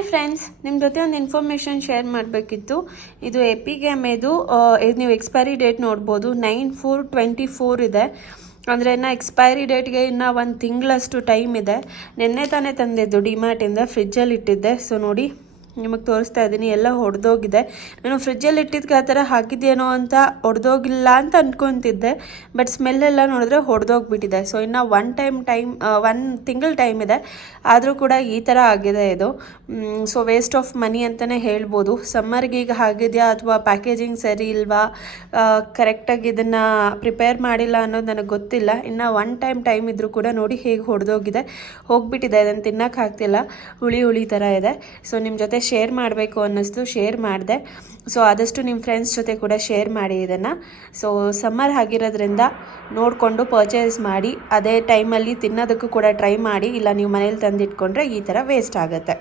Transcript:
Hi friends, ನಿಮ್ಮ ಜೊತೆ ಒಂದು ಇನ್ಫಾರ್ಮೇಷನ್ ಶೇರ್ ಮಾಡಬೇಕಿತ್ತು. ಇದು ಎಪಿಗ್ಯಾಮೆದು ನೀವು ಎಕ್ಸ್ಪೈರಿ ಡೇಟ್ ನೋಡ್ಬೋದು. 9/4/24 ಇದೆ. ಅಂದರೆ ಇನ್ನು ಎಕ್ಸ್ಪೈರಿ ಡೇಟ್ಗೆ ಇನ್ನೂ 1 ತಿಂಗಳಷ್ಟು ಟೈಮ್ ಇದೆ. ನಿನ್ನೆ ತಾನೇ ತಂದಿದ್ದು ಡಿಮಾರ್ಟಿಂದ, ಫ್ರಿಜ್ಜಲ್ಲಿ ಇಟ್ಟಿದ್ದೆ. ಸೊ ನೋಡಿ, ನಿಮಗೆ ತೋರಿಸ್ತಾ ಇದ್ದೀನಿ, ಎಲ್ಲ ಒಡೆದೋಗಿದೆ. ನಾನು ಫ್ರಿಜ್ಜಲ್ಲಿ ಇಟ್ಟಿದ್ದಕ್ಕೆ ಆ ಥರ ಹಾಕಿದ್ದೇನೋ ಅಂತ ಒಡೆದೋಗಿಲ್ಲ ಅಂತ ಅಂದ್ಕೊತಿದ್ದೆ. ಬಟ್ ಸ್ಮೆಲ್ಲೆಲ್ಲ ನೋಡಿದ್ರೆ ಹೊಡೆದೋಗ್ಬಿಟ್ಟಿದೆ. ಸೊ ಇನ್ನು 1 ತಿಂಗಳು ಟೈಮ್ ಇದೆ. ಆದರೂ ಕೂಡ ಈ ಥರ ಆಗಿದೆ ಇದು. ಸೊ ವೇಸ್ಟ್ ಆಫ್ ಮನಿ ಅಂತಲೇ ಹೇಳ್ಬೋದು. ಸಮ್ಮರ್ಗೆ ಈಗ ಆಗಿದೆಯಾ ಅಥವಾ ಪ್ಯಾಕೇಜಿಂಗ್ ಸರಿ ಇಲ್ವಾ, ಕರೆಕ್ಟಾಗಿ ಇದನ್ನು ಪ್ರಿಪೇರ್ ಮಾಡಿಲ್ಲ ಅನ್ನೋದು ನನಗೆ ಗೊತ್ತಿಲ್ಲ. ಇನ್ನು 1 ಟೈಮ್ ಇದ್ದರೂ ಕೂಡ ನೋಡಿ ಹೇಗೆ ಹೊಡೆದೋಗಿದೆ, ಹೋಗ್ಬಿಟ್ಟಿದೆ. ಅದನ್ನು ತಿನ್ನೋಕ್ಕಾಗ್ತಿಲ್ಲ, ಹುಳಿ ಥರ ಇದೆ. ಸೊ ನಿಮ್ಮ ಜೊತೆ ಶೇರ್ ಮಾಡಬೇಕು ಅನ್ನಿಸ್ತು, ಶೇರ್ ಮಾಡಿದೆ. ಸೊ ಆದಷ್ಟು ನಿಮ್ಮ ಫ್ರೆಂಡ್ಸ್ ಜೊತೆ ಕೂಡ ಶೇರ್ ಮಾಡಿ ಇದನ್ನು. ಸೊ ಸಮ್ಮರ್ ಆಗಿರೋದ್ರಿಂದ ನೋಡಿಕೊಂಡು ಪರ್ಚೇಸ್ ಮಾಡಿ, ಅದೇ ಟೈಮಲ್ಲಿ ತಿನ್ನೋದಕ್ಕೂ ಕೂಡ ಟ್ರೈ ಮಾಡಿ. ಇಲ್ಲ ನೀವು ಮನೇಲಿ ತಂದಿಟ್ಕೊಂಡ್ರೆ ಈ ಥರ ವೇಸ್ಟ್ ಆಗುತ್ತೆ.